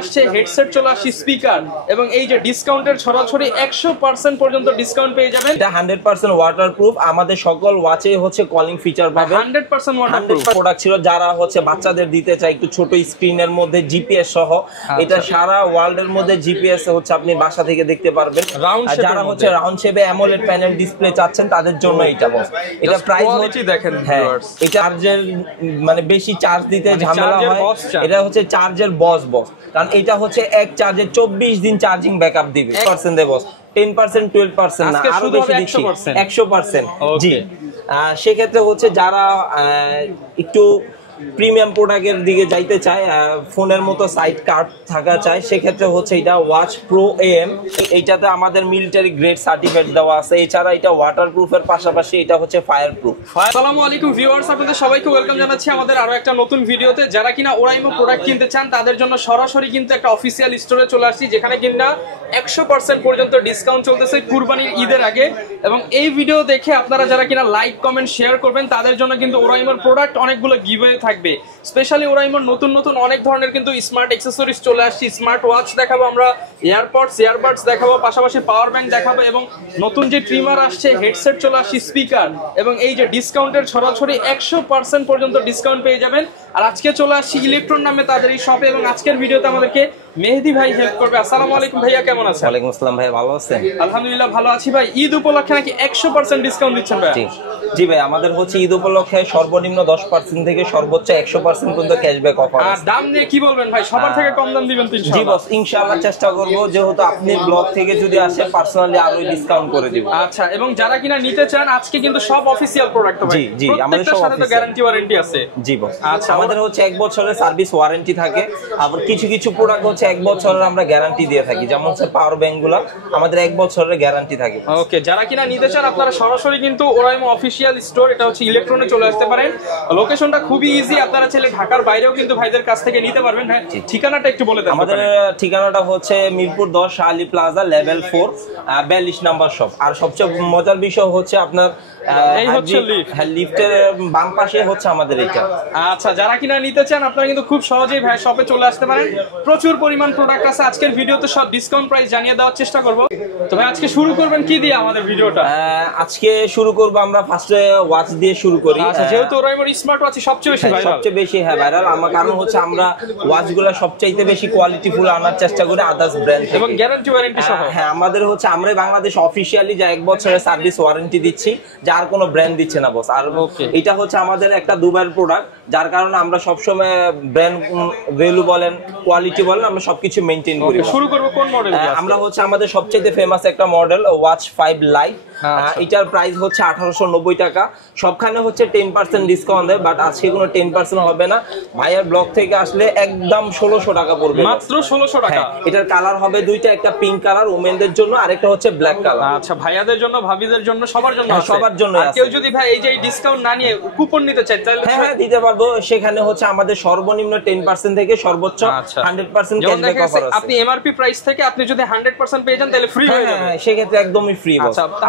আসছে, হেডসেট চলে আসছে, স্পিকার এবং এই যে ডিসকাউন্টের ছড়াছড়ি 100% পর্যন্ত ডিসকাউন্ট পেয়ে যাবেন। এটা 100% ওয়াটারপ্রুফ, আমাদের সকল ওয়াচে হচ্ছে কলিং ফিচার পাবেন। 100% ওয়াটারপ্রুফ প্রোডাক্ট ছিল যারা হচ্ছে বাচ্চাদের দিতে চায় একটু ছোট স্ক্রিনের মধ্যে জিপিএস সহ। এটা সারা ওয়ার্ল্ডের মধ্যে জিপিএস হচ্ছে আপনি বাসা থেকে দেখতে পারবেন। যারা হচ্ছে রাউন্ড শেপে অ্যামোলেড প্যানেল ডিসপ্লে চাচ্ছেন তাদের জন্য এটা বস। এটা প্রাইস হচ্ছে দেখেন ভিউয়ার্স, এটা চার্জের মানে বেশি চার্জ দিতে ঝামেলা হয়, এটা হচ্ছে চার্জের বস। কারণ এটা হচ্ছে এক চার্জে 24 দিন চার্জিং ব্যাকআপ দিবে। 100% দেব 10% 12% না, আরো বেশি দিচ্ছি 100%। জি, সেক্ষেত্রে হচ্ছে যারা একটু প্রিমিয়াম প্রোডাক্টের দিকে যাইতে চায়, ফোনের মতো সাইড কার্ড থাকা চায়, সেক্ষেত্রে হচ্ছে এটা ওয়াচ প্রো এম। এইটাতে আমাদের মিলিটারি গ্রেড সার্টিফিকেট দেওয়া আছে। এছাড়া এটা ওয়াটারপ্রুফের পাশাপাশি এটা হচ্ছে ফায়ার প্রুফ। আসসালামু আলাইকুম ভিউয়ার্স, আপনাদের সবাইকে ওয়েলকাম জানাচ্ছি আমাদের আরো একটা নতুন ভিডিওতে। যারা কিনা ওরাইমো প্রোডাক্ট কিনতে চান তাদের জন্য সরাসরি কিন্তু একটা অফিসিয়াল স্টোরে চলে আসছি, যেখানে কিনা 100% পর্যন্ত ডিসকাউন্ট চলতেছে কুরবানির ঈদের আগে। এবং এই ভিডিও দেখে আপনারা যারা কিনা লাইক কমেন্ট শেয়ার করবেন তাদের জন্য কিন্তু ওরাইমোর প্রোডাক্ট অনেকগুলো গিভওয়ে থাকবে। স্পেশালি ওরাইমোর নতুন নতুন অনেক ধরনের কিন্তু স্মার্ট অ্যাকসেসরিজ চলে আসছে। স্মার্ট ওয়াচ দেখাবো আমরা, এয়ারপডস ইয়ারবাডস দেখাবো, পাশাপাশি পাওয়ার ব্যাংক দেখাবো এবং নতুন যে ট্রিমার আসছে, হেডসেট চলে আসছে, স্পিকার এবং এই যে ডিসকাউন্টের ছড়াছড়ি 100% পর্যন্ত ডিসকাউন্ট পেয়ে যাবেন। আর আজকে চলে আসছি ইলেকট্রন নামে তাদের এই শপে এবং আজকের ভিডিওতে আমাদেরকে মেহেদি ভাই হেল্প করবে। আসসালামু আলাইকুম ভাইয়া, কেমন আছেন? ওয়ালাইকুম আসসালাম ভাই, ভালো আছেন? আলহামদুলিল্লাহ ভালো আছি ভাই। ঈদ উপলক্ষে নাকি 100% ডিসকাউন্ট দিচ্ছেন ভাই? জি ভাই, আমাদের হচ্ছে ঈদ উপলক্ষে সর্বনিম্ন 10% থেকে সর্বোচ্চ 100% পর্যন্ত ক্যাশব্যাক অফার আছে। আর দাম নিয়ে কি বলবেন ভাই? সবার থেকে কম দাম দিবেন তো ইনশাআল্লাহ? জি বস, ইনশাআল্লাহ চেষ্টা করব, যেহেতু আপনি ব্লগ থেকে যদি আসেন পার্সোনালি আরো ডিসকাউন্ট করে দিব। আচ্ছা, এবং যারা কিনা নিতে চান আজকে কিন্তু সব অফিশিয়াল প্রোডাক্ট ভাই? জি, আমাদের সব সাথে তো গ্যারান্টি ওয়ারেন্টি আছে। জি বস, আচ্ছা আমাদের হচ্ছে 1 বছরের সার্ভিস ওয়ারেন্টি থাকে। আবার কিছু কিছু প্রোডাক্ট হচ্ছে 1 বছরের আমরা গ্যারান্টি দিয়ে থাকি, যেমন হচ্ছে পাওয়ার ব্যাংকগুলো আমাদের 1 বছরের গ্যারান্টি থাকে। ওকে, যারা কিনা নিতে চান আপনারা সরাসরি কিন্তু ওরাইমো অফিশিয়াল স্টোর, এটা হচ্ছে ইলেকট্রনে চলে আসতে পারেন। লোকেশনটা খুবই ইজি, আপনারা চাইলে ঢাকার বাইরেও কিন্তু ভাইদের কাছ থেকে নিতে পারবেন। হ্যাঁ, ঠিকানাটা একটু বলে দেন। আমাদের ঠিকানাটা হচ্ছে মিরপুর 10 শালি প্লাজা লেভেল 4 42 নাম্বার শপ। আর সবচেয়ে মজার বিষয় হচ্ছে আপনার এই হচ্ছে লিফটের বাম পাশে হচ্ছে আমাদের এটা। আচ্ছা, যারা কিনা নিতে চান আপনারা কিন্তু খুব সহজেই ভাই শপে চলে আসতে পারেন। প্রচুর পরিমাণ প্রোডাক্ট আছে। আজকের ভিডিওতে সব ডিসকাউন্ট প্রাইস জানিয়ে দেওয়ার চেষ্টা করব। তো ভাই আজকে শুরু করবেন কি দিয়ে আমাদের ভিডিওটা? আজকে শুরু করব আমরা ফার্স্টে ওয়াচ দিয়ে শুরু করি। আচ্ছা, যেহেতু ওরাইমোর স্মার্ট ওয়াচ সবচেয়ে বেশি ভাইরাল, সবচেয়ে বেশি ভাইরাল, আমার কারণ হচ্ছে আমরা ওয়াচগুলো সবচাইতে বেশি কোয়ালিটিফুল আনার চেষ্টা করি আদার্স ব্র্যান্ড এবং গ্যারান্টি ওয়ারেন্টি সহ। হ্যাঁ, আমাদের হচ্ছে আমরা বাংলাদেশ অফিশিয়ালি যা 1 বছরের সার্ভিস ওয়ারেন্টি দিচ্ছি, যার কোনো ব্র্যান্ড দিচ্ছে না বস। আর এটা হচ্ছে আমাদের একটা দুবাইয়ের প্রোডাক্ট, যার কারণে আমরা সবসময় ব্র্যান্ড ভ্যালু বলেন, কোয়ালিটি বলেন, আমরা সবকিছু মেইনটেইন করি। শুরু করব কোন মডেল? আমরা হচ্ছে আমাদের সবচেয়ে ফেমাস একটা মডেল ওয়াচ 5 লাইট। এটার প্রাইস হচ্ছে 1890 টাকা। সবখানে হচ্ছে 10% ডিসকাউন্ট দেয়, বাট আজকে কোনো 10% হবে না। ভাইয়ার ব্লগ থেকে আসলে একদম 1600 টাকা পড়বে, মাত্র 1600 টাকা। এটার কালার হবে দুইটা, একটা পিঙ্ক কালার ওমেনদের জন্য, আর একটা হচ্ছে ব্ল্যাক কালার। আচ্ছা, ভাইয়াদের জন্য, ভাবিদের জন্য, সবার জন্য আছে? সবার জন্য আছে। কেউ যদি ভাই এই যে ডিসকাউন্ট না নিয়ে কুপন নিতে চায় তাহলে? হ্যাঁ, দিতে পারবো। সেখানে হচ্ছে আমাদের সর্বনিম্ন 10% থেকে সর্বোচ্চ 100% ক্যাশব্যাক অফার আছে। আপনি এমআরপি প্রাইস থেকে আপনি যদি 100% পেয়ে যান তাহলে ফ্রি হয়ে যাবে। হ্যাঁ, সেক্ষেত্রে একদমই ফ্রি।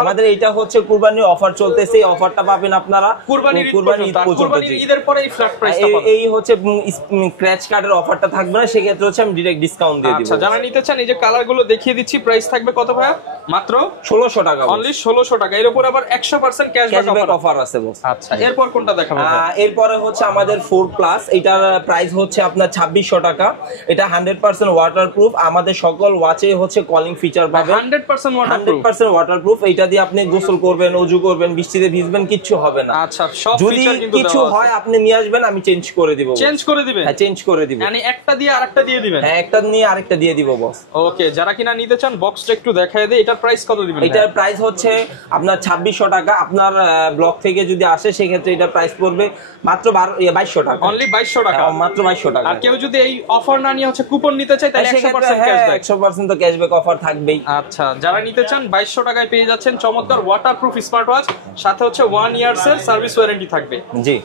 আমাদের এটা হচ্ছে কুরবানির অফার চলতেছে, এই অফারটা পাবেন আপনারা কুরবানির ঈদ পর্যন্ত। ঈদের পরে এই ফ্ল্যাট প্রাইসটা পাবেন। এই হচ্ছে স্ক্র্যাচ কার্ডের অফারটা থাকবে না, সেক্ষেত্রে হচ্ছে আমি ডাইরেক্ট ডিসকাউন্ট দিয়ে দিব। আচ্ছা, যারা নিতে চান এই যে কালারগুলো দেখিয়ে দিচ্ছি, প্রাইস থাকবে কত ভাইয়া? মাত্র 1600 টাকা, অনলি 1600 টাকা। এর উপর আবার 100% ক্যাশব্যাক অফার আছে বস। আচ্ছা, এরপর কোনটা দেখাবো? এরপরে হচ্ছে আমাদের 4 প্লাস, এটার প্রাইস হচ্ছে আপনার 2600 টাকা। এটা 100% ওয়াটারপ্রুফ, আমাদের সকল ওয়াচে হচ্ছে কলিং ফিচার পাবেন। 100% ওয়াটারপ্রুফ। এটা দিয়ে আপনি গোসল করবেন, ওযু করবেন, বৃষ্টিতে ভিজবেন, কিচ্ছু হবে না। আচ্ছা, সব যদি কিছু হয় আপনি নিয়ে আসবেন, আমি চেঞ্জ করে দিব। চেঞ্জ করে দিবেন? হ্যাঁ, চেঞ্জ করে দিব। মানে একটা দিয়ে আরেকটা দিয়ে দিবেন? হ্যাঁ, একটা নিয়ে আরেকটা দিয়ে দিব বস। ওকে, যারা কিনা নিতে চান বক্সটা একটু দেখায় দেই। এটার প্রাইস কত দিবেন? এটার প্রাইস হচ্ছে আপনার 2600 টাকা। আপনার ব্লগ থেকে যদি আসে সেক্ষেত্রে এটার প্রাইস পড়বে মাত্র 2200 টাকা। অনলি 2200 টাকা? মাত্র 2200 টাকা। আর কেউ যদি এই অফার না নিয়ে হচ্ছে কুপন নিতে চায় তাহলে 100% ক্যাশব্যাক? 100% তো ক্যাশব্যাক অফার থাকবেই। আচ্ছা, যারা নিতে চান 2200 টাকায় পেয়ে যাচ্ছেন চমৎকার ওয়াটারপ্রুফ স্মার্ট ওয়াচ, সাথে হচ্ছে 1 ইয়ার্স এর সার্ভিস ওয়ারেন্টি থাকবে। জি,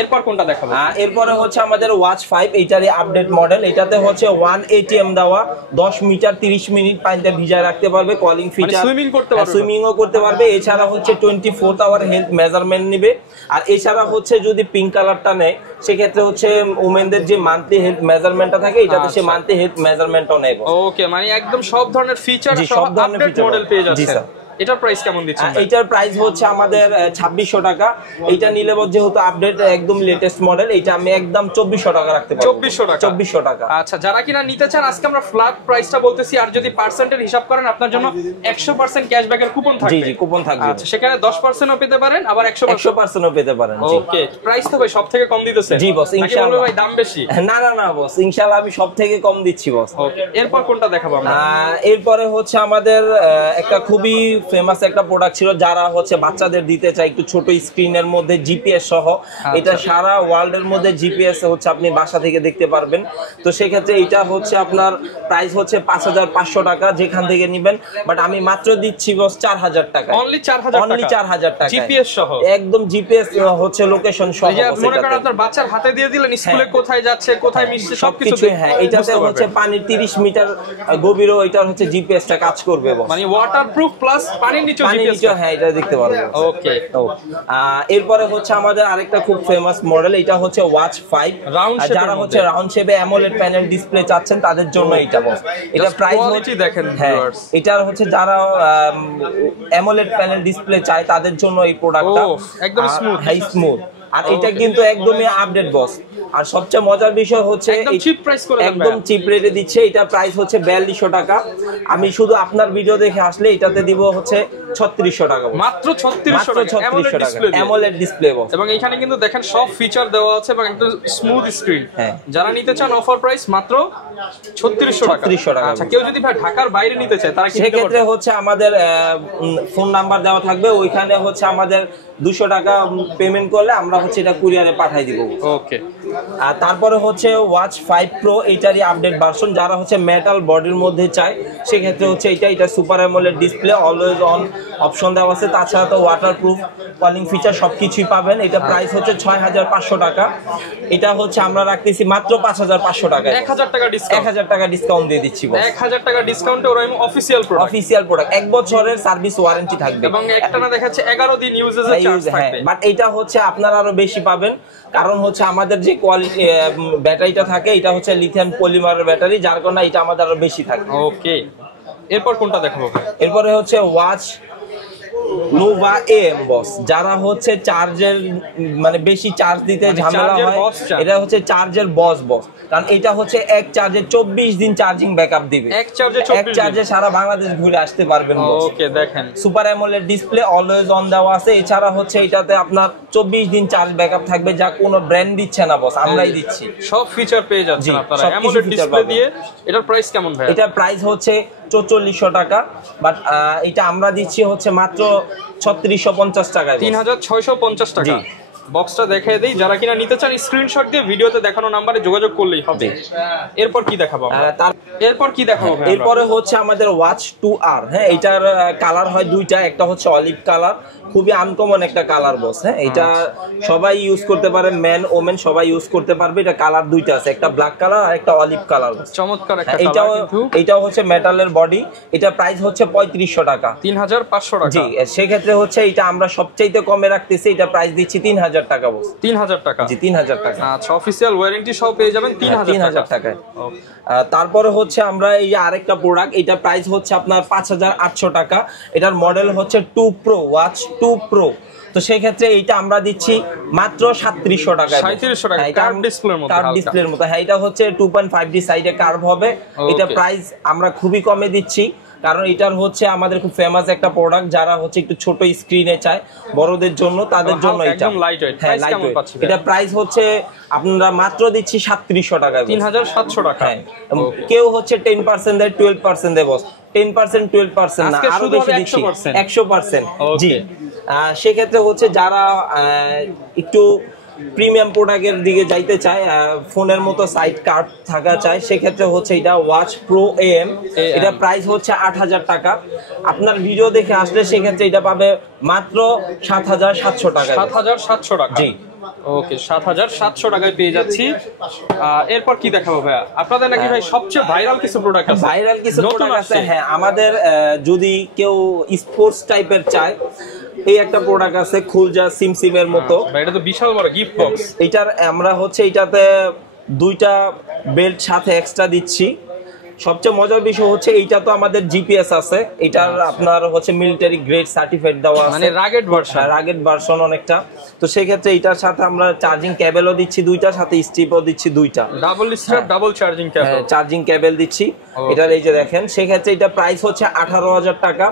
এরপর কোনটা দেখাবো? এরপরে হচ্ছে আমাদের ওয়াচ 5, এইটারই আপডেট মডেল। এটাতে হচ্ছে 1 ATM দেওয়া, 10 মিটার 30 মিনিট পানিতে ভিজায় রাখতে পারবে, কলিং ফিচার, সুইমিং করতে পারবে, সুইমিংও করতে পারবে। এছাড়া হচ্ছে 24 আওয়ার হেলথ মেজারমেন্ট নিবে। আর এছাড়া হচ্ছে যদি পিঙ্ক কালারটা নেয় সেক্ষেত্রে হচ্ছে ওমেনদের যে মান্থলি হেলথ মেজারমেন্টটা থাকে এটাতে সে মান্থলি হেলথ মেজারমেন্টও নেবে। ওকে, মানে একদম সব ধরনের ফিচার সব আপডেট মডেল পেয়ে যাচ্ছে। এটার প্রাইস কেমন দিচ্ছেন? এটার প্রাইস হচ্ছে আমাদের 2600 টাকা। এটা নিলে যেহেতু আপডেট একদম লেটেস্ট মডেল, এটা আমি একদম 2400 টাকা রাখতে পারবো। 2400 টাকা। আচ্ছা, যারা কিনা নিতে চান আজকে আমরা ফ্ল্যাট প্রাইসটা বলতেছি, আর যদি পার্সেন্টের হিসাব করেন আপনার জন্য 100% ক্যাশব্যাকের কুপন থাকবে। জি জি, কুপন থাকবে। আচ্ছা, সেখানে 10%ও পেতে পারেন, আবার 100%ও পেতে পারেন। ওকে, প্রাইস তো ভাই সবথেকে কম দিতেছেন? জি বস, ইনশাআল্লাহ। ভাই দাম বেশি? না না না বস, ইনশাআল্লাহ আমি সবথেকে কম দিচ্ছি বস। ওকে, এরপর কোনটা দেখাবো আমরা? এরপরে হচ্ছে আমাদের একটা খুবই ফেমাস একটা প্রোডাক্ট ছিল, যারা হচ্ছে বাচ্চাদের দিতে চায় একটু ছোট স্ক্রিনের মধ্যে জিপিএস সহ। এটা সারা ওয়ার্ল্ডের মধ্যে জিপিএস হচ্ছে আপনি বাসা থেকে দেখতে পারবেন। তো সেক্ষেত্রে এটা হচ্ছে আপনার প্রাইস হচ্ছে 5500 টাকা যেখান থেকে নেবেন, বাট আমি মাত্র দিচ্ছি বস 4000 টাকা। অনলি 4000 টাকা জিপিএস সহ, একদম জিপিএস হচ্ছে লোকেশন সহ। মনে করেন আপনার বাচ্চার হাতে দিয়ে দিলেন, স্কুলে কোথায় যাচ্ছে কোথায় মিশছে সবকিছু। হ্যাঁ, এটাতে হচ্ছে পানির 30 মিটার গভীরও এটা হচ্ছে জিপিএসটা কাজ করবে বস। মানে ওয়াটারপ্রুফ প্লাস পানির নিচে জিপিএস। হ্যাঁ, এটা দেখতে পারবেন। ওকে, এরপরে হচ্ছে আমাদের আরেকটা খুব ফেমাস মডেল, এটা হচ্ছে ওয়াচ 5। যারা হচ্ছে রাউন্ড শেপে অ্যামোলেড প্যানেল ডিসপ্লে চাচ্ছেন তাদের জন্য এটা বস। এটা প্রাইস হচ্ছে দেখেন ভিউয়ার্স, এটার হচ্ছে যারা অ্যামোলেড প্যানেল ডিসপ্লে চায় তাদের জন্য এই প্রোডাক্টটা একদম স্মুথ। High smooth. আর এটা কিন্তু একদমই আপডেট বস। আর সবচেয়ে মজার বিষয় হচ্ছে একদম চিপ প্রাইস করে দেন, একদম চিপ রেটে দিচ্ছে। এটা প্রাইস হচ্ছে 4200 টাকা। আমি শুধু আপনার ভিডিও দেখে আসলে এটাতে দিব হচ্ছে 3600 টাকা, মাত্র 3600 টাকা অ্যামোলেড ডিসপ্লে বস। এবং এখানে কিন্তু দেখেন সব ফিচার দেওয়া আছে এবং একদম স্মুথ স্ক্রিন। যারা নিতে চান অফার প্রাইস মাত্র 3600 টাকা। আচ্ছা, কেউ যদি ভাই ঢাকার বাইরে নিতে চায় তারা কি নিতে পারবে? সেক্ষেত্রে হচ্ছে আমাদের ফোন নাম্বার দেওয়া থাকবে, ওইখানে হচ্ছে আমাদের 200 টাকা পেমেন্ট করলে আমরা হচ্ছে এটা কুরিয়ারে পাঠিয়ে দিব। ওকে, আর তারপরে হচ্ছে ওয়াচ 5 প্রো, এইটারই আপডেট ভার্সন। যারা হচ্ছে মেটাল বডির মধ্যে চায় সেক্ষেত্রে হচ্ছে এটা super AMOLED display, always on option দেওয়া আছে। তাছাড়া তো ওয়াটারপ্রুফ, কলিং ফিচার সবকিছুই পাবেন। এটা প্রাইস হচ্ছে 6500 টাকা। এটা হচ্ছে আমরা রাখতেছি মাত্র 5500 টাকা। 1000 টাকা ডিসকাউন্ট, 1000 টাকা ডিসকাউন্ট দিয়ে দিচ্ছি বস। 1000 টাকা ডিসকাউন্টে ওরাইমো অফিশিয়াল প্রোডাক্ট 1 বছরের সার্ভিস ওয়ারেন্টি থাকবে এবং একটা না দেখাচ্ছে 11 দিন ইউজেজের চার্জ থাকবে। বাট এটা হচ্ছে আপনারা আরো বেশি পাবেন, কারণ হচ্ছে আমাদের যে কোয়ালিটি ব্যাটারিটা থাকে এটা হচ্ছে লিথিয়াম পলিমারের ব্যাটারি, যার কারণে এটা আমাদের আরো বেশি থাকে। ওকে, এরপর কোনটা দেখাবো? এরপরে হচ্ছে ওয়াচ নোভা AM বস। যারা হচ্ছে চার্জের মানে বেশি চার্জ দিতে ঝামেলা হয়, এটা হচ্ছে চার্জের বস। কারণ এটা হচ্ছে এক চার্জে 24 দিন চার্জিং ব্যাকআপ দিবে। এক চার্জে সারা বাংলাদেশ ঘুরে আসতে পারবেন। ওকে, দেখেন super AMOLED display, always on দেওয়া আছে। এছাড়া হচ্ছে এটাতে আপনার 24 দিন চার্জ ব্যাকআপ থাকবে, যা কোনো ব্র্যান্ড দিচ্ছে না বস, আমরাই দিচ্ছি। সব ফিচার পেয়ে যাচ্ছেন আপনারা অ্যামোলেড ডিসপ্লে দিয়ে। এটার প্রাইস কেমন ভাই? এটার প্রাইস হচ্ছে 4400 টাকা, বাট এটা আমরা দিচ্ছি হচ্ছে মাত্র 3650 টাকায়, 3650 টাকা। বক্সটা দেখিয়ে দেই, যারা কিনা নিতে চান স্ক্রিনশট দিয়ে ভিডিওতে দেখানো নম্বরে যোগাযোগ করলেই হবে। এরপর কি দেখাবো? এরপরে হচ্ছে আমাদের ওয়াচ 2R। হ্যাঁ, এটার কালার হয় দুইটা, একটা হচ্ছে অলিভ কালার, খুবই আনকমন একটা কালার বস। হ্যাঁ, এটা সবাই ইউজ করতে পারে, ম্যান ওমেন সবাই ইউজ করতে পারবে। এটা কালার দুইটা আছে, একটা ব্ল্যাক কালার আর একটা অলিভ কালার। চমৎকার একটা কালার। কিন্তু এটাও হচ্ছে মেটালের বডি। এটা প্রাইস হচ্ছে 3500 টাকা, 3500 টাকা। জি, সেক্ষেত্রে হচ্ছে এটা আমরা সবচাইতে কমে রাখতেছি। এটা প্রাইস দিচ্ছি 3000 টাকা বস। 3000 টাকা? জি, 3000 টাকা। আচ্ছা, অফিশিয়াল ওয়ারেন্টি সহ পেয়ে যাবেন 3000 টাকায়। তারপরে হচ্ছে আমরা এই যে আরেকটা প্রোডাক্ট, এটা প্রাইস হচ্ছে আপনার 5800 টাকা। এটার মডেল হচ্ছে 2 প্রো, ওয়াচ 2 প্রো। তো সেই ক্ষেত্রে এইটা আমরা দিচ্ছি মাত্র 3700 টাকা। 3700 টাকা কার্ভ ডিসপ্লের মতো। কার্ভ ডিসপ্লের মতো, হ্যাঁ। এটা হচ্ছে 2.5D সাইডে কার্ভ হবে। এটা প্রাইস আমরা খুবই কমে দিচ্ছি, কারণ এটার হচ্ছে আমাদের খুব ফেমাস একটা প্রোডাক্ট। যারা হচ্ছে একটু ছোট স্ক্রিনে চায় বড়দের জন্য, তাদের জন্য এটা একদম লাইটওয়েট। হ্যাঁ, লাইটওয়েট। এটা প্রাইস হচ্ছে আপনারা মাত্র দিচ্ছি 3700 টাকা, 3700 টাকা। কেউ হচ্ছে 10% দেয়, 12% দেয় বস। 10% 12% না, আরো বেশি দিচ্ছি 100%। জি, সেক্ষেত্রে হচ্ছে যারা একটু প্রিমিয়াম প্রোডাক্টের দিকে যাইতে চায়, ফোনের মতো সাইড কার্ড থাকা চায়, সেক্ষেত্রে হচ্ছে এটা ওয়াচ প্রো AM। এটা প্রাইস হচ্ছে 8000 টাকা। আপনার ভিডিও দেখে আসলে সেক্ষেত্রে এটা পাবে মাত্র 7700 টাকা। 7700 টাকা, জি। ওকে 7700 টাকায় পেয়ে যাচ্ছি। এরপর কি দেখাবো ভাইয়া? আপনাদের নাকি ভাই সবচেয়ে ভাইরাল কিছু প্রোডাক্ট আছে? ভাইরাল কিছু প্রোডাক্ট আছে, হ্যাঁ। আমাদের যদি কেউ স্পোর্টস টাইপের চায়, এই একটা প্রোডাক্ট আছে খুলজা সিমসিমের মতো। এটা তো বিশাল বড় গিফট বক্স। এটার আমরা হচ্ছে এটাতে দুইটা বেল্ট সাথে এক্সট্রা দিচ্ছি। সবচেয়ে মজার বিষয় হচ্ছে এইটা তো আমাদের জিপিএস আছে, এটার আপনার হচ্ছে মিলিটারি গ্রেড সার্টিফাইড দেওয়া আছে, মানে রাগেড ভার্সন। রাগেড ভার্সন অনেকটা। তো সেই ক্ষেত্রে এটার সাথে আমরা চার্জিং কেবলও দিচ্ছি দুইটার সাথে, স্ট্রিপও দিচ্ছি দুইটা, double strap double charging cable, charging cable দিচ্ছি এটার। এই যে দেখেন, সেই ক্ষেত্রে এটা প্রাইস হচ্ছে 18,000 টাকা,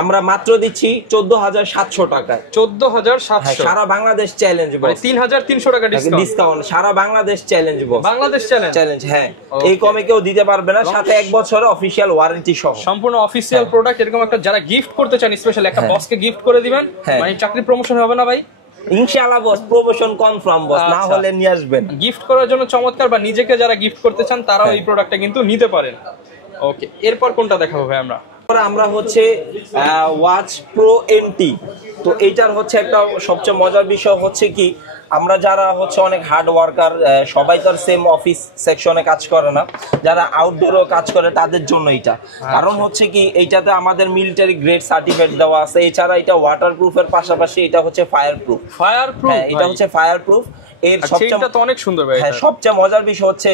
আমরা মাত্র দিচ্ছি 14,700 টাকায়। 14,700 সারা বাংলাদেশ চ্যালেঞ্জ বস, 3,300 টাকা ডিসকাউন্ট, সারা বাংলাদেশ চ্যালেঞ্জ বস, বাংলাদেশ চ্যালেঞ্জ। হ্যাঁ, এই কমে কেউ দিতে পারবে না, সাথে 1 বছরের অফিশিয়াল ওয়ারেন্টি সহ সম্পূর্ণ অফিশিয়াল প্রোডাক্ট। এরকম একটা যারা গিফট করতে চান, স্পেশাল একটা বসকে গিফট করে দিবেন, মানে চাকরি প্রমোশন হবে না ভাই? ইনশাআল্লাহ বস, প্রমোশন কনফার্ম বস, না হলে নিয়ে আসবেন। গিফট করার জন্য চমৎকার, বা নিজেকে যারা গিফট করতে চান তারাও এই প্রোডাক্টটা কিন্তু নিতে পারেন। ওকে, এরপর কোনটা দেখাবো ভাই আমরা? আমরা হচ্ছে ওয়াচ প্রো এমটি। তো এইটার হচ্ছে একটা সবচেয়ে মজার বিষয় হচ্ছে কি, আমরা যারা হচ্ছে অনেক হার্ড ওয়ার্কার, সবাই তো সেম অফিস সেকশনে কাজ করে না, যারা আউটডোরও কাজ করে তাদের জন্য এটা। কারণ হচ্ছে কি, এইটাতে আমাদের মিলিটারি গ্রেড সার্টিফিকেট দেওয়া আছে। এছাড়া এটা ওয়াটার প্রুফের পাশাপাশি এটা হচ্ছে ফায়ার প্রুফ। এটা হচ্ছে ফায়ার প্রুফ। এর সবচেয়ে তো অনেক সুন্দর ভাই। হ্যাঁ, সবচেয়ে মজার বিষয় হচ্ছে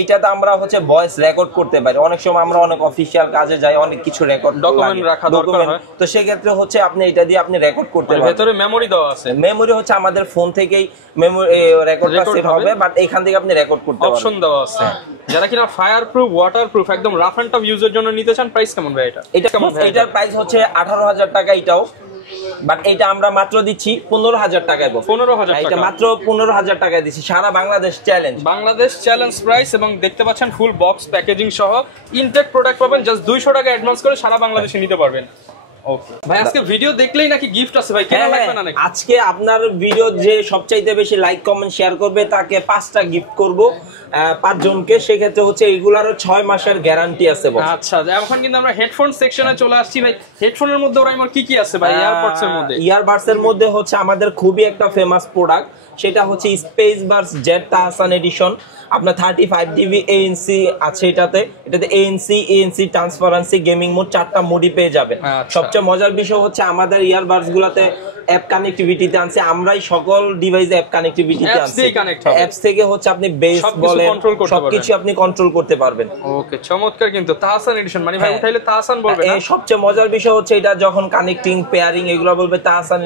এইটাতে আমরা হচ্ছে ভয়েস রেকর্ড করতে পারি। অনেক সময় আমরা অনেক অফিসিয়াল কাজে যাই, অনেক কিছু রেকর্ড ডকুমেন্ট রাখা দরকার হয়, তো সেই ক্ষেত্রে হচ্ছে আপনি এটা দিয়ে আপনি রেকর্ড করতে পারবেন। ভিতরে মেমরি দেওয়া আছে, মেমরি হচ্ছে আমাদের ফোন থেকেই মেমরি রেকর্ডটা সেট হবে, বাট এখান থেকে আপনি রেকর্ড করতে পারবেন, অপশন দেওয়া আছে। যারা কিনা ফায়ার প্রুফ, ওয়াটার প্রুফ, একদম রাফ এন্ড টাফ ইউজের জন্য নিতে চান, প্রাইস কেমন ভাই এটা? এটার প্রাইস হচ্ছে 18,000 টাকা এটাও, বাট এটা আমরা মাত্র দিচ্ছি 15,000 টাকায়। 15,000 এটা মাত্র 15,000 টাকায় দিচ্ছি, সারা Bangladesh challenge, Bangladesh challenge price. এবং দেখতে পাচ্ছেন ফুল বক্স প্যাকেজিং সহ ইনটেক প্রোডাক্ট পাবেন, জাস্ট 200 টাকা অ্যাডভান্স করে সারা বাংলাদেশে নিতে পারবেন। ওকে ভাই, আজকে ভিডিও দেখলেই নাকি গিফট আছে ভাই, কেনা লাগবে না নাকি? আজকে আপনার ভিডিও যে সবচাইতে বেশি লাইক কমেন্ট শেয়ার করবে তাকে 5টা গিফট করব, 5 জনকে। সেই ক্ষেত্রে হচ্ছে এগুলারও 6 মাসের গ্যারান্টি আছে বস। আচ্ছা, এখন কিন্তু আমরা হেডফোন সেকশনে চলে আসছি ভাই। হেডফোনের মধ্যে ওরা আমার কি আছে ভাই? ইয়ারবাডস এর মধ্যে, ইয়ারবাডস এর মধ্যে হচ্ছে আমাদের খুবই একটা ফেমাস প্রোডাক্ট, সেটা হচ্ছে space buds Z Tahsan edition. আপনার 35 ডিবি ANC আছে এটাতে ANC ট্রান্সপারেন্সি গেমিং মোড, 4টা মোডই পেয়ে যাবেন। সবচেয়ে মজার বিষয় হচ্ছে আমাদের ইয়ারবাডস গুলাতে অ্যাপ কানেক্টিভিটিতে আনছে, আমরাই সকল ডিভাইসে অ্যাপ কানেক্টিভিটিতে আনছি। অ্যাপস থেকে হচ্ছে আপনি বেস বলেন সবকিছু আপনি কন্ট্রোল করতে পারবেন। ওকে, চমৎকার। কিন্তু তাহসান এডিশন মানে ভাই উঠাইলে তাহসান বলবে না? সবচেয়ে মজার বিষয় হচ্ছে এটা যখন কানেক্টিং পেয়ারিং এগুলো বলবে তাহসান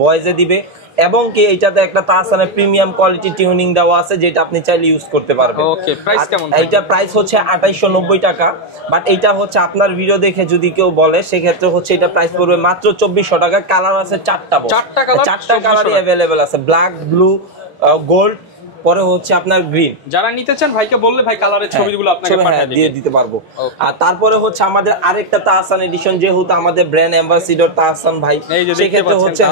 ভয়েসে দিবে, এবং কি এইটাতে একটা তাহসানের প্রিমিয়াম কোয়ালিটি টিউনিং দেওয়া আছে, যেটা আপনি চাইলে ইউজ করতে পারবেন। ওকে, প্রাইস কেমন? এইটা প্রাইস হচ্ছে 2890 টাকা, বাট এইটা হচ্ছে আপনার ভিডিও দেখে যদি কেউ বলে সেক্ষেত্রে হচ্ছে এটা প্রাইস পড়বে মাত্র 2400 টাকা। কালার আছে 4টা, 4টা কালারই अवेलेबल আছে, ব্ল্যাক, ব্লু, গোল্ড, পরে হচ্ছে আপনার গ্রিন। যারা নিতে চান ভাইকে বললে ভাই কালারের ছবিগুলো আপনাকে পাঠিয়ে দিয়ে দিতে পারবো। আর তারপরে হচ্ছে আমাদের আরেকটা তাহসান এডিশন, যেহেতু আমাদের ব্র্যান্ড অ্যাম্বাসিডর তাহসান ভাই, সেই ক্ষেত্রে হচ্ছে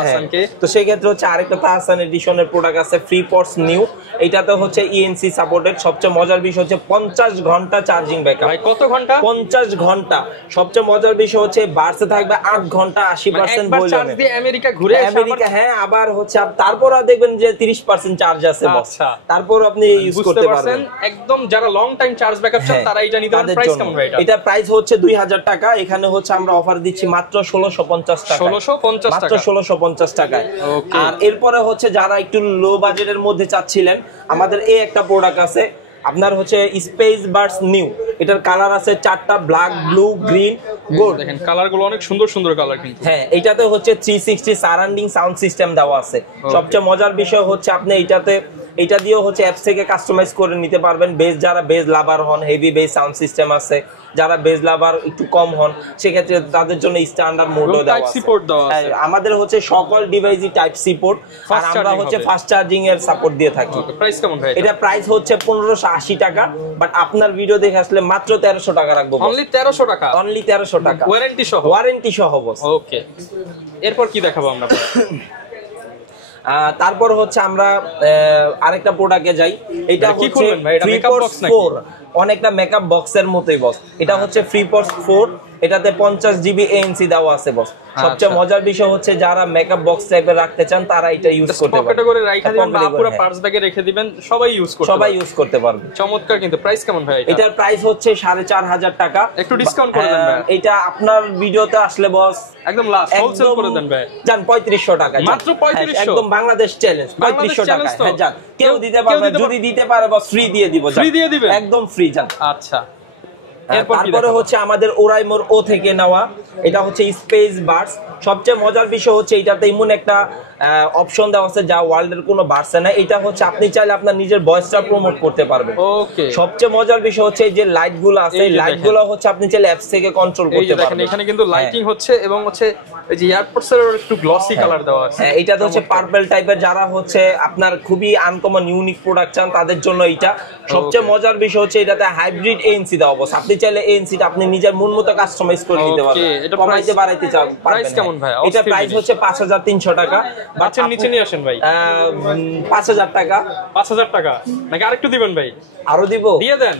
তো সেই ক্ষেত্রে হচ্ছে আরেকটা তাহসান এডিশনের প্রোডাক্ট আছে, ফ্রি পডস নিউ। এটাতে হচ্ছে ENC সাপোর্টেড। সবচেয়ে মজার বিষয় হচ্ছে 50 ঘন্টা চার্জিং ব্যাকআপ। ভাই কত ঘন্টা? 50 ঘন্টা। সবচেয়ে মজার বিষয় হচ্ছে বাসে থাকবে 8 ঘন্টা 80% বলে চার্জ দিয়ে আমেরিকা ঘুরে আমেরিকা, হ্যাঁ, আবার হচ্ছে তারপর দেখবেন যে 30% চার্জ আছে বস, তারপর আপনি ইউজ করতে পারবেন। একদম যারা লং টাইম চার্জ ব্যাকআপ চান তারা এটা নিতে পারেন। প্রাইস কেমন ভাই এটা? এটা প্রাইস হচ্ছে 2000 টাকা। এখানে হচ্ছে আমরা অফার দিচ্ছি মাত্র 1650 টাকা, 1650 টাকা, মাত্র 1650 টাকায়। আর এরপরে হচ্ছে যারা একটু লো বাজেটের মধ্যে চাচ্ছিলেন, আমাদের এই একটা প্রোডাক্ট আছে আপনার হচ্ছে স্পেস বাডস নিউ। এটার কালার আছে 4টা, ব্ল্যাক, ব্লু, গ্রিন, গোল্ড। দেখেন কালারগুলো অনেক সুন্দর সুন্দর কালার কিন্তু। হ্যাঁ, এটাতে হচ্ছে 360 সারাউন্ডিং সাউন্ড সিস্টেম দেওয়া আছে। সবচেয়ে মজার বিষয় হচ্ছে আপনি এটা দিয়েও হচ্ছে অ্যাপস থেকে কাস্টমাইজ করে নিতে পারবেন। যারা বেজ লাভার হন, হেভি বেজ সাউন্ড সিস্টেম আছে। যারা বেজ লাভার একটু কম হন, সেক্ষেত্রে তাদের জন্য স্ট্যান্ডার্ড মোডও দেওয়া আছে। আমাদের হচ্ছে সকল ডিভাইসই টাইপ সি পোর্ট, আর আমরা হচ্ছে ফাস্ট চার্জিং এর সাপোর্ট দিয়ে থাকি। প্রাইস কেমন ভাই? এটা প্রাইস হচ্ছে 1580 টাকা, বাট আপনার ভিডিও দেখে আসলে মাত্র 1300 টাকা রাখবো। অনলি 1300 টাকা? অনলি 1300 টাকা, ওয়ারেন্টি সহ বস। ওকে, এরপর কি দেখাবো আমরা? তারপর হচ্ছে আমরা আরেকটা প্রোডাক্টে যাই। এটা হচ্ছে 3 4 অনেকটা মেকআপ বক্সের মতোই বস। এটা হচ্ছে 3 4 এটাতে 50 জিবি ANC দেওয়া আছে বস। সবচেয়ে মজার বিষয় হচ্ছে যারা মেকআপ বক্স টাইপের রাখতে চান তারা এটা ইউজ করতে পারবে, পকেটে করে রাখা দিবেন বা পুরো পার্স ব্যাগে রেখে দিবেন, সবাই ইউজ করতে পারবে। চমৎকার। কিন্তু প্রাইস কেমন ভাই এটা? এটার প্রাইস হচ্ছে 4500 টাকা। একটু ডিসকাউন্ট করে দেন ভাই। এটা আপনার ভিডিওতে আসলে বস একদম লাস্ট হোলসেল করে দেন ভাই। জান 3500 টাকা, মাত্র 3500, একদম বাংলাদেশ চ্যালেঞ্জ 3500 টাকা। হ্যাঁ জান, কেউ দিতে পারবে, যদি দিতে পারে বস ফ্রি দিয়ে দিব। ফ্রি দিয়ে দিবেন একদম ফ্রি জান। আচ্ছা, তারপরে হচ্ছে আমাদের ওরাইমোর ও থেকে নেওয়া, এটা হচ্ছে স্পেস বার্ডস। সবচেয়ে মজার বিষয় হচ্ছে এটাতে এমন একটা অপশন দেওয়া আছে যা ওয়ার্ল্ডের কোনো বার্ডসে না। এটা হচ্ছে আপনি চাইলে আপনার নিজের ভয়েসটা প্রমোট করতে পারবেন। ওকে। সবচেয়ে মজার বিষয় হচ্ছে যে লাইটগুলো আছে, এই লাইটগুলো হচ্ছে আপনি চাইলে অ্যাপস থেকে কন্ট্রোল করতে পারবেন। এখানে কিন্তু লাইটিং হচ্ছে এবং হচ্ছে এই যে এয়ারপোর্টস এর একটু গ্লসি কালার দেওয়া আছে। হ্যাঁ, এটাতে হচ্ছে পার্পল টাইপের, যারা হচ্ছে আপনার খুবই আনকমন ইউনিক প্রোডাক্ট চান তাদের জন্য এটা। সবচেয়ে মজার বিষয় হচ্ছে এটাতে হাইব্রিড ANC দেওয়া আছে। আপনি চাইলে ANCটা আপনি নিজের মন মতো কাস্টমাইজ করে দিতে পারবেন, কমাইতে বাড়াইতে চান। প্রাইস কেমন ভাই? এটা প্রাইস হচ্ছে 5300 টাকা। বাচ্চার নিচে নিয়ে আসেন ভাই। 5000 টাকা। 5000 টাকা নাকি আরেকটু দিবেন ভাই? আরো দিব, দিয়ে দেন।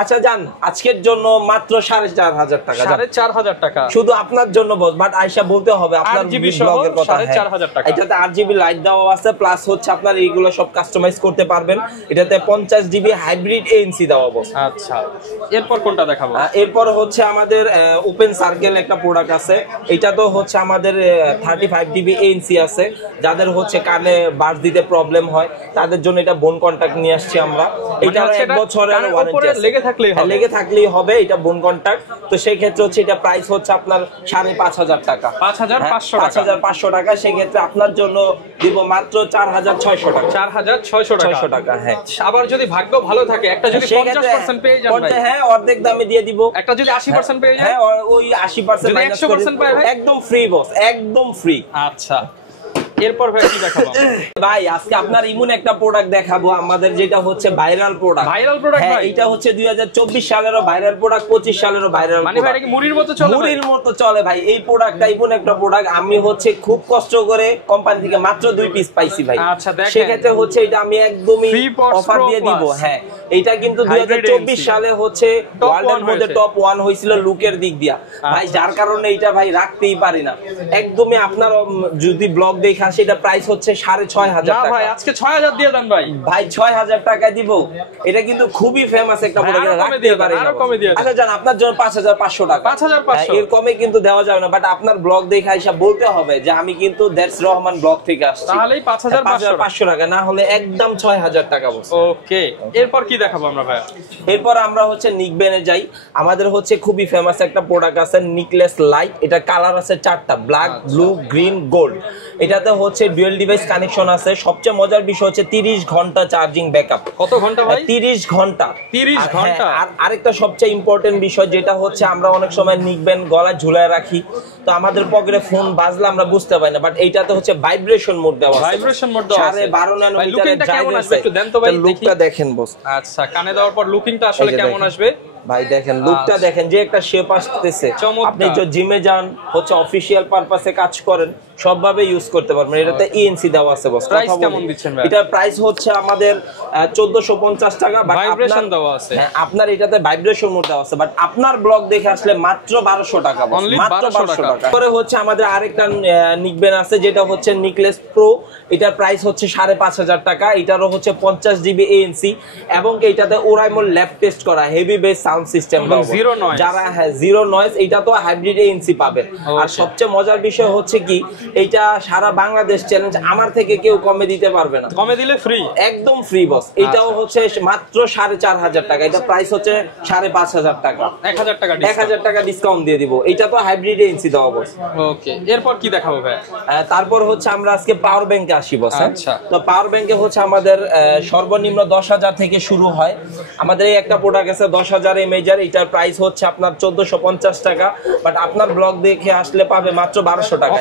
আচ্ছা জান, আজকের জন্য মাত্র 4500 টাকা। 4500 টাকা শুধু আপনার জন্য বস, বাট আয়শা বলতে হবে আপনার ব্লগের কথা। 4500 টাকা। এটাতে 8GB লাইট দেওয়া আছে, প্লাস হচ্ছে আপনার এইগুলো সব কাস্টমাইজ করতে পারবেন। এটাতে 50 GB হাইব্রিড ANC দেওয়া বস। আচ্ছা, এরপর কোনটা দেখাবো? এরপর হচ্ছে আমাদের ওপেন সার্কেল একটা প্রোডাক্ট আছে। এটা তো হচ্ছে আমাদের 35 GB ANC আছে। যাদের হচ্ছে কানে বাস দিতে প্রবলেম হয় তাদের জন্য এটা বোন কন্টাক্ট নিয়ে আসছি আমরা। এটা 1 বছরের ওয়ারেন্টি আছে, লেগে থাকলেই হবে। এটা বোন কন্টাক্ট। তো সেই ক্ষেত্রে হচ্ছে এটা প্রাইস হচ্ছে আপনার 5500 টাকা। 5500 টাকা। সেই ক্ষেত্রে আপনার জন্য দিব মাত্র 4600 টাকা। 4600 টাকা। হ্যাঁ, আবার যদি ভাগ্য ভালো থাকে একটা যদি 50% পেয়ে যান ভাই, হ্যাঁ অর্ধেক দামে দিয়ে দিব। একটা যদি 80% পেয়ে যান, হ্যাঁ ওই 80% মাইনাস করে 100% পায় ভাই, একদম ফ্রি বস, একদম ফ্রি। আচ্ছা, এরপর ভাই কি দেখাবো? ভাই আজকে আপনার ইমন একটা প্রোডাক্ট দেখাবো আমাদের, যেটা হচ্ছে ভাইরাল প্রোডাক্ট। ভাই এটা হচ্ছে 2024 সালেরও ভাইরাল প্রোডাক্ট, 25 সালেরও ভাইরাল। মানে ভাই এটা কি মুড়ির মতো চলে? মুড়ির মতো চলে ভাই এই প্রোডাক্টটা। ইমন একটা প্রোডাক্ট, আমি হচ্ছে খুব কষ্ট করে কোম্পানি থেকে মাত্র 2 পিস পাইছি ভাই। আচ্ছা দেখেন, সেক্ষেত্রে হচ্ছে এটা আমি একদমই অফার দিয়ে দিব। হ্যাঁ, এটা কিন্তু 2024 সালে হচ্ছে ওয়ার্ল্ডের মধ্যে টপ 1 হয়েছিল লুকের দিক দিয়া ভাই, যার কারণে এটা ভাই রাখতেই পারি না। একদমই আপনার যদি ব্লগ দেখে আসে, এটা প্রাইস হচ্ছে 6500 টাকা। ভাই আজকে 6000 দিয়ে দেন ভাই। ভাই 6000 টাকা দিব। এটা কিন্তু খুবই ফেমাস একটা প্রোডাক্ট, রাখতে পারি না। আচ্ছা জান, আপনার জন্য 5500 টাকা। 5500 এর কমে কিন্তু দেওয়া যাবে না, বাট আপনার ব্লগ দেখে আইসা বলতে হবে যে আমি কিন্তু দ্যাটস রহমান ব্লগ থেকে আসছি, তাহলেই 5500 টাকা, না হলে একদম 6000 টাকা বস। ওকে, এরপর কি দেখাবো আমরা ভাই? এরপর আমরা হচ্ছে নিকবেনে যাই। আমাদের হচ্ছে খুবই ফেমাস একটা প্রোডাক্ট আছে নিকলেস লাইট। এটা কালার আছে 4টা, ব্ল্যাক, ব্লু, গ্রিন, গোল্ড। এটাতে হচ্ছে ডুয়াল ডিভাইস কানেকশন আছে। সবচেয়ে মজার বিষয় হচ্ছে 30 ঘন্টা চার্জিং ব্যাকআপ। কত ঘন্টা ভাই? 30 ঘন্টা। 30 ঘন্টা। আর আরেকটা সবচেয়ে ইম্পর্টেন্ট বিষয়, যেটা হচ্ছে আমরা অনেক সময় নিকবেন গলায় ঝুলায় রাখি, তো আমাদের পকেটে ফোন বাজলে আমরা বুঝতে পারি না, বাট এইটাতে হচ্ছে ভাইব্রেশন মোড দেওয়া আছে। ভাইব্রেশন মোড দেওয়া আছে। 12 ন্যানোমিটারের কেমন আসবে একটু দেন তো ভাই, লুকটা দেখেন বস। আচ্ছা, কানে দেওয়ার পর লুকিংটা আসলে কেমন আসবে ভাই? দেখেন লুকটা দেখেন, যে একটা শেপ আসতেছে। আপনি যে জিমে যান, হচ্ছে অফিশিয়াল পারপাসে কাজ করেন, সবভাবে ইউজ করতে পারবেন। এটাতে ENC দেওয়া আছে বস। প্রাইস কেমন দিচ্ছেন ভাই? এটার প্রাইস হচ্ছে আমাদের 1450 টাকা, বাট ভাইব্রেশন দেওয়া আছে। হ্যাঁ, আপনার এটাতে ভাইব্রেশন মোড দেওয়া আছে, বাট আপনার ব্লগ দেখে আসলে মাত্র 1200 টাকা বস, মাত্র 1200 টাকা। পরে হচ্ছে আমাদের আরেকটা নিকবেন আছে, যেটা হচ্ছে নিকলেস প্রো। এটার প্রাইস হচ্ছে 5500 টাকা। এটারও হচ্ছে 50 GB ANC এবং এটাতে ওরাইমোর ল্যাব টেস্ট করা হেভি বেস সাউন্ড সিস্টেম, যারা জিরো নয়েজ। এটা তো হাইব্রিড ANC পাবেন। আর সবচেয়ে মজার বিষয় হচ্ছে কি, এটা সারা বাংলাদেশ চ্যালেঞ্জ, আমার থেকে কেউ কমে দিতে পারবে না। কমে দিলে ফ্রি, একদম ফ্রি বস। এটাও হচ্ছে মাত্র 4500 টাকা। এটা প্রাইস হচ্ছে 5500 টাকা। 1000 টাকা ডিসকাউন্ট দিয়ে দিব। এটা তো হাইব্রিড ANC দেওয়া বস। ওকে, এরপর কি দেখাবো ভাই? তারপর হচ্ছে আমরা আজকে পাওয়ার ব্যাংকে আসি বস। আচ্ছা, তো পাওয়ার ব্যাংকে হচ্ছে আমাদের সর্বনিম্ন 10000 থেকে শুরু হয়। আমাদের এই একটা প্রোডাক্ট আছে 10000 mAh। এটার প্রাইস হচ্ছে আপনার 1450 টাকা, বাট আপনার ব্লগ দেখে আসলে পাবে মাত্র 1200 টাকা।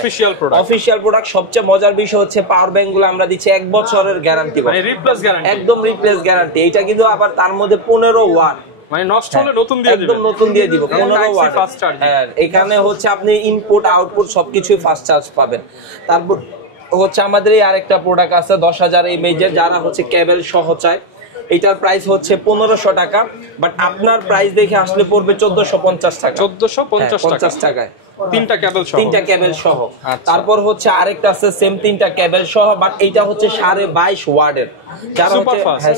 Official product. সবচেয়ে মজার বিষয় হচ্ছে পাওয়ার ব্যাংক গুলো আমরা দিচ্ছি 1 বছরের গ্যারান্টি, মানে রিপ্লেস গ্যারান্টি, একদম রিপ্লেস গ্যারান্টি। এটা কিন্তু আবার তার মধ্যে 15 ওয়াট, মানে নষ্ট হলে নতুন দিয়ে দিবেন, একদম নতুন দিয়ে দিব। 15 ওয়াট ফাস্ট চার্জ। হ্যাঁ, এখানে হচ্ছে আপনি ইনপুট আউটপুট সবকিছুই ফাস্ট চার্জ পাবেন। তারপর হচ্ছে আমাদের এই আরেকটা প্রোডাক্ট আছে 10000 mAh, যারা হচ্ছে কেবল সহ চায়। এটার প্রাইস হচ্ছে 1500 টাকা, বাট আপনার প্রাইস দেখে আসলে পড়বে 1450 টাকা। 1450 টাকায় তিনটা কেবল সহ। তারপর হচ্ছে আরেকটা আছে সেম তিনটা কেবল সহ, বাট এইটা হচ্ছে 22.5 ওয়াটের, যারা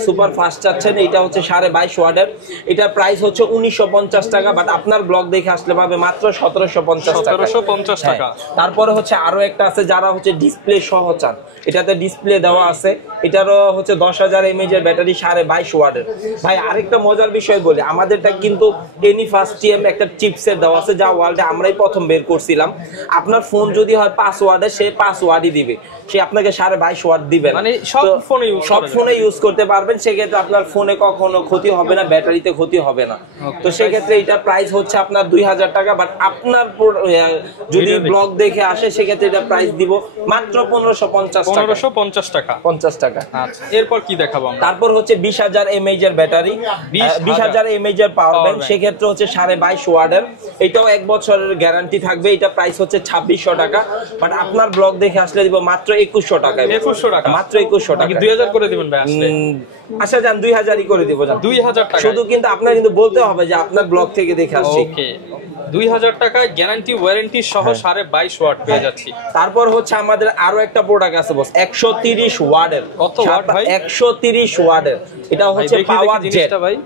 সুপার ফাস্ট চাচ্ছেন এটা হচ্ছে 22.5 ওয়াটের। এটার প্রাইস হচ্ছে 1950 টাকা, বাট আপনার ব্লগ দেখে আসলে পাবে মাত্র 1750 টাকা। তারপরে হচ্ছে আরো একটা আছে যারা হচ্ছে ডিসপ্লে সহ চান, এটাতে ডিসপ্লে দেওয়া আছে, এটারও হচ্ছে 10,000 mAh এর ব্যাটারি 22.5 ওয়াটের। ভাই আরেকটা মজার বিষয় বলি, আমাদেরটা কিন্তু Anyfast-TM একটা চিপসেট দেওয়া আছে, যা ওয়ার্ল্ডে আমরাই প্রথম বের করছিলাম। আপনার ফোন যদি হয় 5 ওয়াটের, সে 5 ওয়াটই দিবে, সে আপনাকে 22.5 ওয়াট দিবে, মানে সব ফোনে ইউজ করতে পারবেন। সেক্ষেত্রে আপনার ফোনে কখনো ক্ষতি হবে না, ব্যাটারিতে ক্ষতি হবে না। তো সেক্ষেত্রে এটা প্রাইস হচ্ছে আপনার 2000 টাকা, বাট আপনার যদি ব্লগ দেখে আসে সেক্ষেত্রে এটা প্রাইস দিব মাত্র 1550 টাকা। এরপর কি দেখাবো আমরা? তারপর হচ্ছে 20,000 mAh এর ব্যাটারি, 20,000 mAh এর পাওয়ার ব্যাংক, সেক্ষেত্রে হচ্ছে 22.5 ওয়াটের। এটাও 1 বছরের গ্যারান্টি থাকবে। এটা প্রাইস হচ্ছে 2600 টাকা, বাট আপনার ব্লগ দেখে আসলে দিব মাত্র 2100 টাকা। 2100 টাকা, মাত্র 2100 টাকা। 2000 করে দিবেন ভাই আসলে? আচ্ছা যান 2000ই করে দিব, যান 2000 টাকা। শুধু কিন্তু আপনার কিন্তু বলতে হবে যে আপনার ব্লগ থেকে দেখে আসছি। ওকে, 2000 টাকা গ্যারান্টি ওয়ারেন্টি সহ 22.5 ওয়াট পেয়ে যাচ্ছি। তারপর হচ্ছে আমাদের আরো একটা প্রোডাক্ট আছে বস, 130 ওয়াটের। কত ওয়াট ভাই? 130 ওয়াটের। এটা হচ্ছে পাওয়ার জেট ভাই।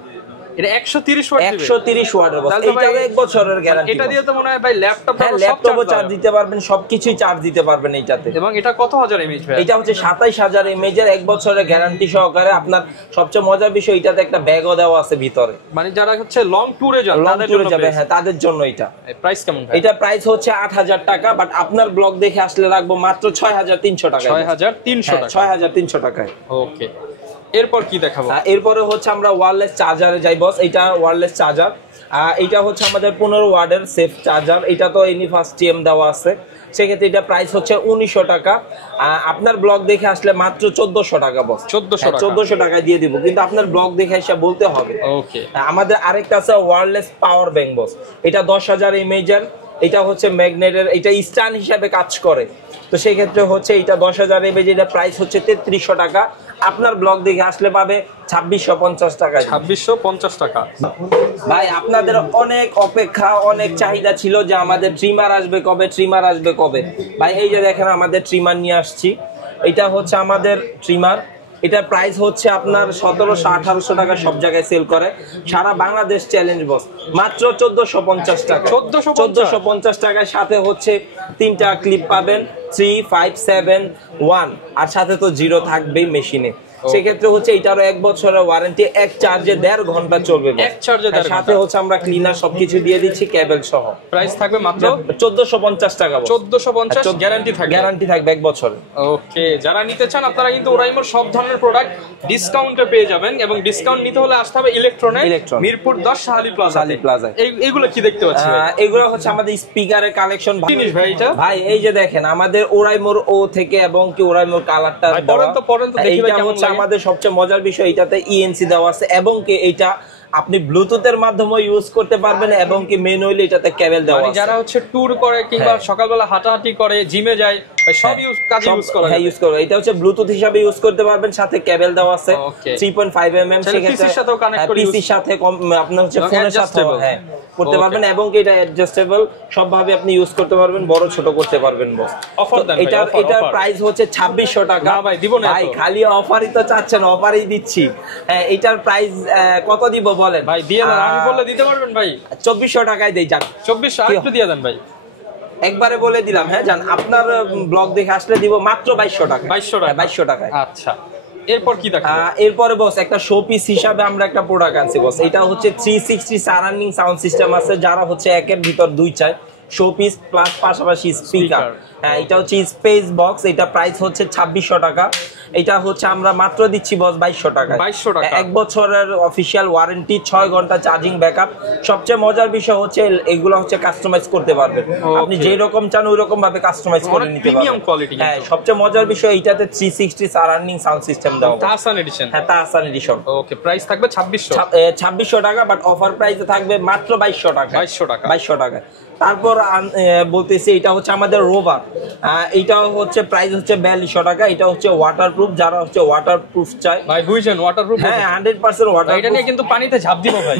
এটা 130 ওয়াট দিবে? 130 ওয়াটের বস। এটাও 1 বছরের গ্যারান্টি। এটা দিয়ে তো মনে হয় ভাই ল্যাপটপও চার্জ দিতে পারবেন, সবকিছুই চার্জ দিতে পারবেন এইটাতে। এবং এটা কত হাজার mAh ভাই? এটা হচ্ছে 27000 mAh এর 1 বছরের গ্যারান্টি সহকারে। আপনার সবচেয়ে মজার বিষয় এটাতে একটা ব্যাগও দেওয়া আছে ভিতরে, মানে যারা হচ্ছে লং ট্যুরে যান তাদের জন্য যাবে। হ্যাঁ, তাদের জন্য এটা। প্রাইস কেমন ভাই? এটা প্রাইস হচ্ছে 8000 টাকা, বাট আপনার ব্লগ দেখে আসলে রাখবো মাত্র 6300 টাকা। 6300 টাকা। 6300 টাকায়। ওকে, এরপর কি দেখাবো? এরপরে হচ্ছে আমরা ওয়্যারলেস চার্জারে যাই বস। এটা ওয়্যারলেস চার্জার, এটা হচ্ছে আমাদের 15 ওয়াটের সেফ চার্জার। এটা তো Anyfast-TM দেওয়া আছে, সেক্ষেত্রে এটা প্রাইস হচ্ছে 1900 টাকা। আপনার ব্লগ দেখে আসলে মাত্র 1400 টাকা বস। 1400 টাকা দিয়ে দিব, কিন্তু আপনার ব্লগ দেখে এসে বলতে হবে। ওকে, আমাদের আরেকটা আছে ওয়্যারলেস পাওয়ার ব্যাংক বস। এটা 10000 mAh এর। এটা হচ্ছে ম্যাগনেটের, এটা স্ট্যান্ড হিসাবে কাজ করে। তো সেই ক্ষেত্রে হচ্ছে এটা 10000 mAh, এটা প্রাইস হচ্ছে 3300 টাকা। আপনার ব্লগ দেখে আসলে পাবে 2650 টাকা। 2650 টাকা। ভাই আপনাদের অনেক অপেক্ষা, অনেক চাহিদা ছিল যে আমাদের ট্রিমার আসবে কবে। ভাই এই যে দেখেন আমাদের ট্রিমার নিয়ে আসছি। এটা হচ্ছে আমাদের ট্রিমার। এটার প্রাইস হচ্ছে আপনার 1700-1800 টাকা সব জায়গায় সেল করে। সারা বাংলাদেশ চ্যালেঞ্জ বস, মাত্র 1450 টাকা। 1450 টাকার সাথে হচ্ছে 3টা ক্লিপ পাবেন, 3, 5, 7, 1, আর সাথে তো 0 থাকবেই মেশিনে। সেক্ষেত্রে হচ্ছে এটারও 1 বছরের ওয়ারেন্টি, এক চার্জে 1.5 ঘন্টা চলবে। সাথে হচ্ছে আমরা ক্লিনার সবকিছু দিয়ে দিচ্ছি কেবল সহ। প্রাইস থাকবে মাত্র 1450 টাকা। 1450 গ্যারান্টি থাকবে 1 বছরের। ওকে, যারা নিতে চান আপনারা কিন্তু ওরাইমোর সব ধরনের প্রোডাক্ট ডিসকাউন্টে পেয়ে যাবেন, এবং ডিসকাউন্ট নিতে হলে আসতে হবে ইলেকট্রনে, মিরপুর 10 শাহালি প্লাজা। এইগুলো কি দেখতে পাচ্ছি? এগুলো হচ্ছে আমাদের স্পিকারের কালেকশন। জিনিস ভাই এটা? ভাই এই যে দেখেন আমাদের ওরাইমোর ও থেকে এবং কি ওরাইমোর কালারটা পরেন তো দেখি ভাই কেমন লাগে। আমাদের সবচেয়ে মজার বিষয় এটাতে ইএনসি দেওয়া আছে, এবং কি এটা আপনি ব্লুটুথের মাধ্যমে ইউজ করতে পারবেন, এবং কি ম্যানুয়ালি এটাতে কেবল দেওয়া আছে। যারা হচ্ছে ট্যুর করে কিংবা সকালবেলা হাঁটাহাঁটি করে, জিমে যায়, সব কাজে ইউজ করা যায়। হ্যাঁ, ইউজ করো। এটা হচ্ছে ব্লুটুথ হিসাবে ইউজ করতে পারবেন, সাথে কেবল দেওয়া আছে 3.5 mm। পিসির সাথেও কানেক্ট করে পিসির সাথে আপনার হচ্ছে ফোনের সাথে হ্যাঁ করতে পারবেন, এবং কি এটা অ্যাডজাস্টেবল সবভাবে আপনি ইউজ করতে পারবেন, বড় ছোট করতে পারবেন বস। অফার দেন ভাই। এটার প্রাইস হচ্ছে 2600 টাকা। না ভাই দিব না ভাই, খালি অফারই তো চাচ্ছেন, অফারই দিচ্ছি। হ্যাঁ, এটার প্রাইস কত দিব বলেন ভাই? দিয়ে দেন, আমি বললে দিতে পারবেন ভাই? 2400 টাকায় দেই। যান 2400 একটু দিয়ে দেন ভাই, একবারে বলে দিলাম। হ্যাঁ জান, আপনার ব্লগ দেখে আসলে দিব মাত্র 2200 টাকা। 2200 টাকায়। আচ্ছা, এরপর কি দেখাবো? এরপরে বস একটা শো পিস হিসাবে আমরা একটা প্রোডাক্ট আনছি বস। এটা হচ্ছে 360 সারাউন্ডিং সাউন্ড সিস্টেম আছে, যারা হচ্ছে একের ভিতর 2 চায়, শো পিস প্লাস পাশাপাশি স্পিকার। হ্যাঁ, এটা হচ্ছে স্পেস বক্স। এটা প্রাইস হচ্ছে 2600 টাকা। এটা হচ্ছে আমরা মাত্র দিচ্ছি বস 2200 টাকা। 1 বছরের অফিশিয়াল ওয়ারেন্টি, 6 ঘন্টা চার্জিং ব্যাকআপ। সবচেয়ে মজার বিষয় হচ্ছে এগুলো হচ্ছে কাস্টমাইজ করতে পারবেন, আপনি যেই রকম চান ওই রকম ভাবে কাস্টমাইজ করে নিতে পারবেন। হ্যাঁ, সবচেয়ে মজার বিষয় এটাতে 360 সারাউন্ডিং সাউন্ড সিস্টেম দেওয়া, তাহসান এডিশন। হ্যাঁ, তাহসান এডিশন। ওকে, প্রাইস থাকবে 2600 টাকা, বাট অফার প্রাইসে থাকবে মাত্র 2200 টাকা। 2200 টাকা। তারপর বলতেছি এটা হচ্ছে আমাদের রোভার। এইটা হচ্ছে প্রাইস হচ্ছে 4200 টাকা। এটা হচ্ছে ওয়াটার ওয়াটারপ্রুফ, যারা হচ্ছে ওয়াটারপ্রুফ চায় ভাই বুঝছেন ওয়াটারপ্রুফ, হ্যাঁ 100% ওয়াটারপ্রুফ। এটা নিয়ে কিন্তু পানিতে ঝাঁপ দিব ভাই।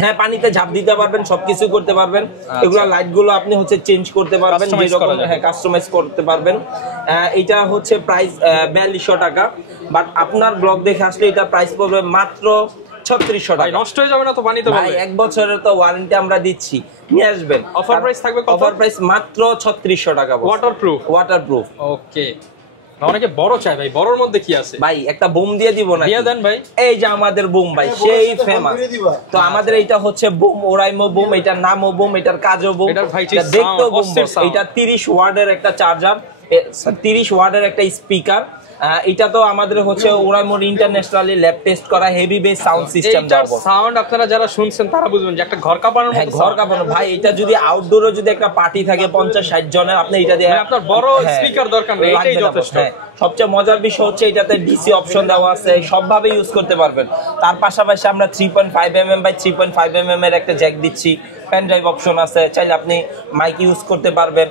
হ্যাঁ পানিতে ঝাঁপ দিতে পারবেন, সবকিছু করতে পারবেন। এগুলা লাইট গুলো আপনি হচ্ছে চেঞ্জ করতে পারবেন, যেরকম হ্যাঁ কাস্টমাইজ করতে পারবেন। এটা হচ্ছে প্রাইস 4200 টাকা, বাট আপনার ব্লগ দেখে আসলে এটা প্রাইস পড়বে মাত্র 3600 টাকা। নষ্ট হয়ে যাবে না তো পানিতে? ভাই 1 বছরের তো ওয়ারেন্টি আমরা দিচ্ছি, নিয়ে আসবেন। অফার প্রাইস থাকবে কত? অফার প্রাইস মাত্র 3600 টাকা। Waterproof, waterproof. ওকে। অনেকে বড় চাই ভাই, বড়র মধ্যে কি আছে ভাই? একটা বুম দিয়ে দিব না? দিয়ে দেন ভাই। এই যে আমাদের বুম ভাই, সেই ফেমাস। তো আমাদের এটা হচ্ছে বুম, ওরাইমো বুম, এটার নামও বুম, এটার কাজও বুম, এটা দেখতেও বুম। এটা 30 ওয়াটের একটা চার্জার, 30 ওয়াটের একটা স্পিকার। এটা তো আমাদের হচ্ছে ওরাইমো ইন্টারন্যাশনালি ল্যাব টেস্ট করা হেভি বেস সাউন্ড সিস্টেম দাও। সাউন্ড আপনারা যারা শুনছেন তারা বুঝবেন যে একটা ঘর কাঁপানোর মতো। ঘর কাঁপানো ভাই। এটা যদি আউটডোরে যদি একটা পার্টি থাকে 50-60 জনের, আপনি এটা দিয়ে আপনার বড় স্পিকার দরকার নেই, এটাই যথেষ্ট। সবচেয়ে মজার বিষয় হচ্ছে এটাতে ডিসি অপশন দেওয়া আছে, সবভাবে ইউজ করতে পারবেন। তার পাশাপাশি আমরা 3.5mm বাই 3.5mm এর একটা জ্যাক দিচ্ছি, পেন ড্রাইভ অপশন আছে, চাইলে আপনি মাইক ইউজ করতে পারবেন।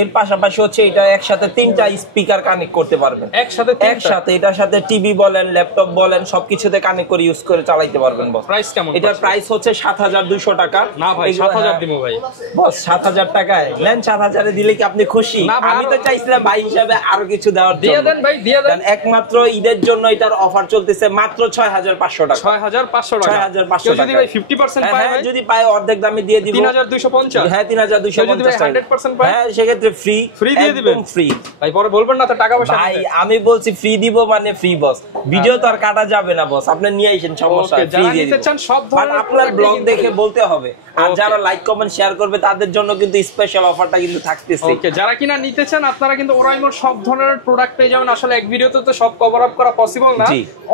এর পাশাপাশি হচ্ছে এটা একসাথে 3টা স্পিকার কানেক্ট করতে পারবেন, একসাথে এটার সাথে টিভি বলেন, ল্যাপটপ বলেন, সবকিছুতে কানেক্ট করে ইউজ করে চালাতে পারবেন। বস প্রাইস কেমন? এটার প্রাইস হচ্ছে 7200 টাকা। না ভাই 7000 দিব ভাই। বস 7000 টাকায় নেন, 7000 এ দিলে কি আপনি খুশি? আমি তো চাইছিলাম ভাই হিসাবে আরো কিছু দেওয়ার জন্য। দিয়ে দেন ভাই, দিয়ে দেন। একমাত্র ঈদের জন্য এটার অফার চলতেছে মাত্র 6500 টাকা। 6500 টাকা। 6500 টাকা। যদি ভাই 50% পায় ভাই, যদি পায় অর্ধেক দামে দিয়ে দিব 3250। হ্যাঁ 3250 যদি ভাই 100% পায়, হ্যাঁ সেক্ষেত্রে ফ্রি দিয়ে দিবেন। ফ্রি ভাই পরে বলবেন না তো টাকা পয়সা। ভাই আমি বলছি ফ্রি দিব মানে ফ্রি বস, ভিডিও তো আর কাটা যাবে না বস, আপনি নিয়ে আইছেন, সমস্যা ফ্রি দিয়ে দিব। সব ধরনের আপনার ব্লগ দেখে বলতে হবে, আর যারা লাইক কমেন্ট শেয়ার করবে তাদের জন্য কিন্তু স্পেশাল অফারটা কিন্তু থাকতেছে। ওকে, যারা কিনা নিতে চান আপনারা কিন্তু ওরাইমোর সব ধরনের প্রোডাক্ট পেয়ে যাবেন। আসলে এক ভিডিওতে তো সব কভার আপ করা পসিবল না,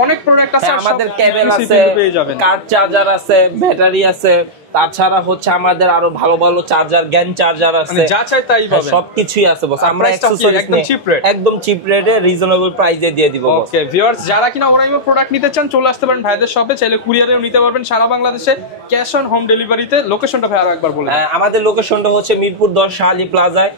অনেক প্রোডাক্ট আছে। আমাদের কেবল আছে, কার্ড চার্জার আছে, ব্যাটারি আছে, তাছাড়া হচ্ছে আমাদের আরো ভালো ভালো চার্জার, জ্ঞান চার্জার আছে, যা চাই তাই পাবেন, সবকিছুই আছে বস। আমরা একদম চিপ রেটে রিজনেবল প্রাইসে দিয়ে দিব। ওকে ভিউয়ার্স, যারা কিনা ওরাইমো প্রোডাক্ট নিতে চান চলে আসতে পারেন ভাইদের শপে, চাইলে কুরিয়ারেও নিতে পারবেন সারা বাংলাদেশে, ক্যাশ অন হোম ডেলিভারিতে। লোকেশনটা ভাই আরো একবার বলেন। আমাদের লোকেশনটা হচ্ছে মিরপুর 10 শাহালি প্লাজায়,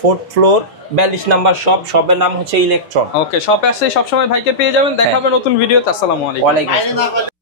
4th ফ্লোর, 42 নাম্বার শপ। শপের নাম হচ্ছে ইলেকট্রন। ওকে, শপে আসলে সবসময় ভাইকে পেয়ে যাবেন। দেখা হবে নতুন ভিডিওতে। আসসালামু আলাইকুম।